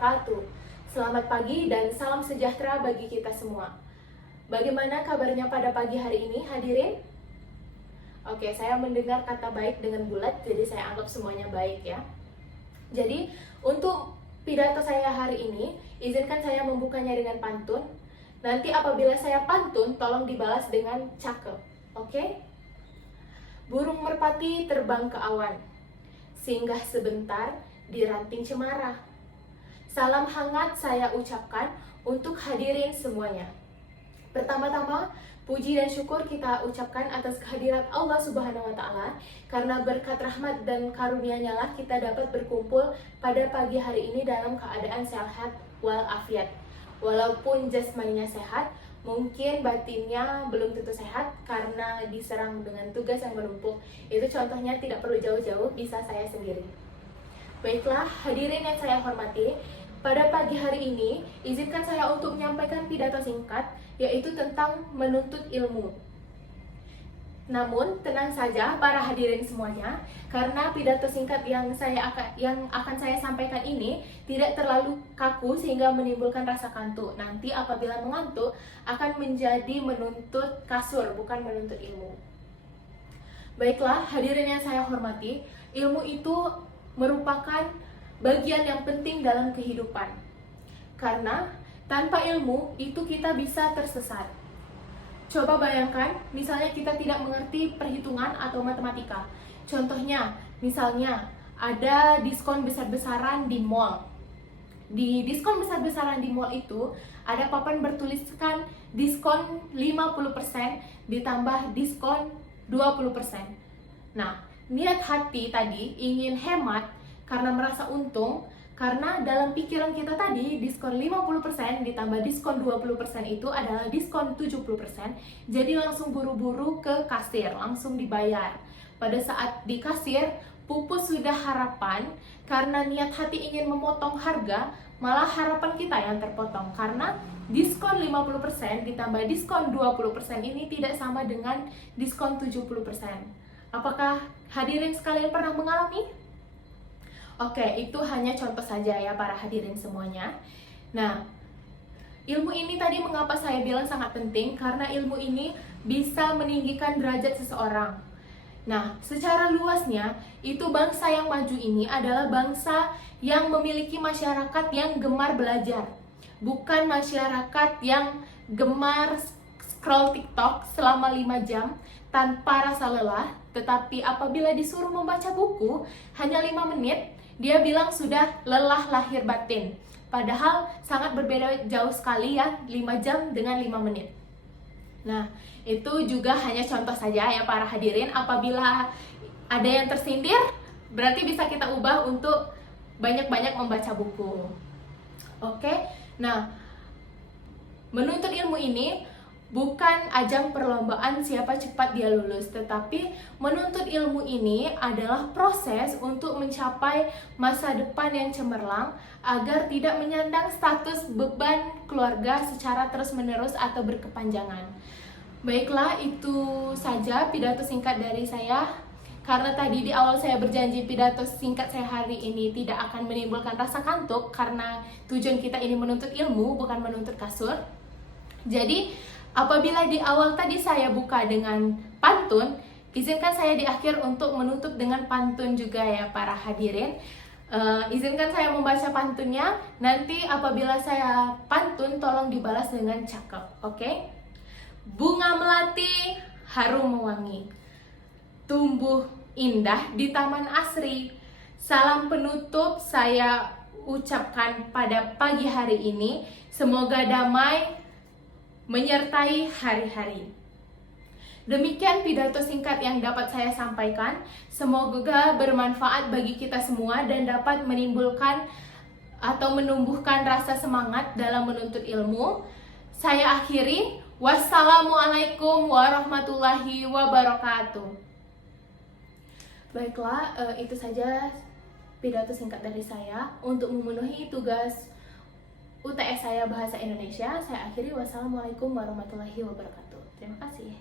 wabarakatuh. Selamat pagi dan salam sejahtera bagi kita semua. Bagaimana kabarnya pada pagi hari ini, hadirin? Oke, saya mendengar kata baik dengan bulat, jadi saya anggap semuanya baik ya. Jadi, untuk pidato saya hari ini, izinkan saya membukanya dengan pantun. Nanti apabila saya pantun, tolong dibalas dengan cakep. Oke? Burung merpati terbang ke awan, singgah sebentar di ranting cemara. Salam hangat saya ucapkan untuk hadirin semuanya. Pertama-tama, puji dan syukur kita ucapkan atas kehadirat Allah Subhanahu wa Ta'ala, karena berkat rahmat dan karunia-Nya lah kita dapat berkumpul pada pagi hari ini dalam keadaan sehat walafiat. Walaupun jasmaninya sehat, mungkin batinnya belum tentu sehat karena diserang dengan tugas yang menumpuk. Itu contohnya tidak perlu jauh-jauh, bisa saya sendiri. Baiklah, hadirin yang saya hormati, pada pagi hari ini izinkan saya untuk menyampaikan pidato singkat, yaitu tentang menuntut ilmu. Namun tenang saja para hadirin semuanya, karena pidato singkat yang akan saya sampaikan ini tidak terlalu kaku sehingga menimbulkan rasa kantuk. Nanti apabila mengantuk akan menjadi menuntut kasur, bukan menuntut ilmu. Baiklah, hadirin yang saya hormati, ilmu itu merupakan bagian yang penting dalam kehidupan. Karena tanpa ilmu itu kita bisa tersesat. Coba bayangkan, misalnya kita tidak mengerti perhitungan atau matematika. Contohnya, misalnya ada diskon besar-besaran di mall. Di diskon besar-besaran di mall itu ada papan bertuliskan diskon 50% ditambah diskon 20%. Nah, niat hati tadi ingin hemat karena merasa untung, karena dalam pikiran kita tadi diskon 50% ditambah diskon 20% itu adalah diskon 70%. Jadi langsung buru-buru ke kasir, langsung dibayar. Pada saat di kasir, pupus sudah harapan karena niat hati ingin memotong harga, malah harapan kita yang terpotong karena diskon 50% ditambah diskon 20% ini tidak sama dengan diskon 70%. Apakah hadirin sekalian pernah mengalami? Oke, itu hanya contoh saja ya para hadirin semuanya. Nah, ilmu ini tadi mengapa saya bilang sangat penting? Karena ilmu ini bisa meninggikan derajat seseorang. Nah, secara luasnya, itu bangsa yang maju ini adalah bangsa yang memiliki masyarakat yang gemar belajar. Bukan masyarakat yang gemar scroll TikTok selama 5 jam tanpa rasa lelah, tetapi apabila disuruh membaca buku hanya 5 menit, dia bilang sudah lelah lahir batin. Padahal sangat berbeda jauh sekali ya, 5 jam dengan 5 menit. Nah, itu juga hanya contoh saja ya para hadirin. Apabila ada yang tersindir, berarti bisa kita ubah untuk banyak-banyak membaca buku. Oke, nah menuntut ilmu ini bukan ajang perlombaan siapa cepat dia lulus, tetapi menuntut ilmu ini adalah proses untuk mencapai masa depan yang cemerlang agar tidak menyandang status beban keluarga secara terus-menerus atau berkepanjangan. Baiklah, itu saja pidato singkat dari saya. Karena tadi di awal saya berjanji pidato singkat saya hari ini tidak akan menimbulkan rasa kantuk, karena tujuan kita ini menuntut ilmu, bukan menuntut kasur. Jadi, apabila di awal tadi saya buka dengan pantun, izinkan saya di akhir untuk menutup dengan pantun juga ya para hadirin. Izinkan saya membaca pantunnya. Nanti apabila saya pantun, tolong dibalas dengan cakep, oke? Bunga melati harum mewangi, tumbuh indah di taman asri. Salam penutup saya ucapkan pada pagi hari ini. Semoga damai menyertai hari-hari. Demikian pidato singkat yang dapat saya sampaikan. Semoga bermanfaat bagi kita semua dan dapat menimbulkan atau menumbuhkan rasa semangat dalam menuntut ilmu. Saya akhiri. Wassalamualaikum warahmatullahi wabarakatuh. Baiklah, itu saja pidato singkat dari saya untuk memenuhi tugas UTS saya Bahasa Indonesia. Saya akhiri. Wassalamualaikum warahmatullahi wabarakatuh. Terima kasih.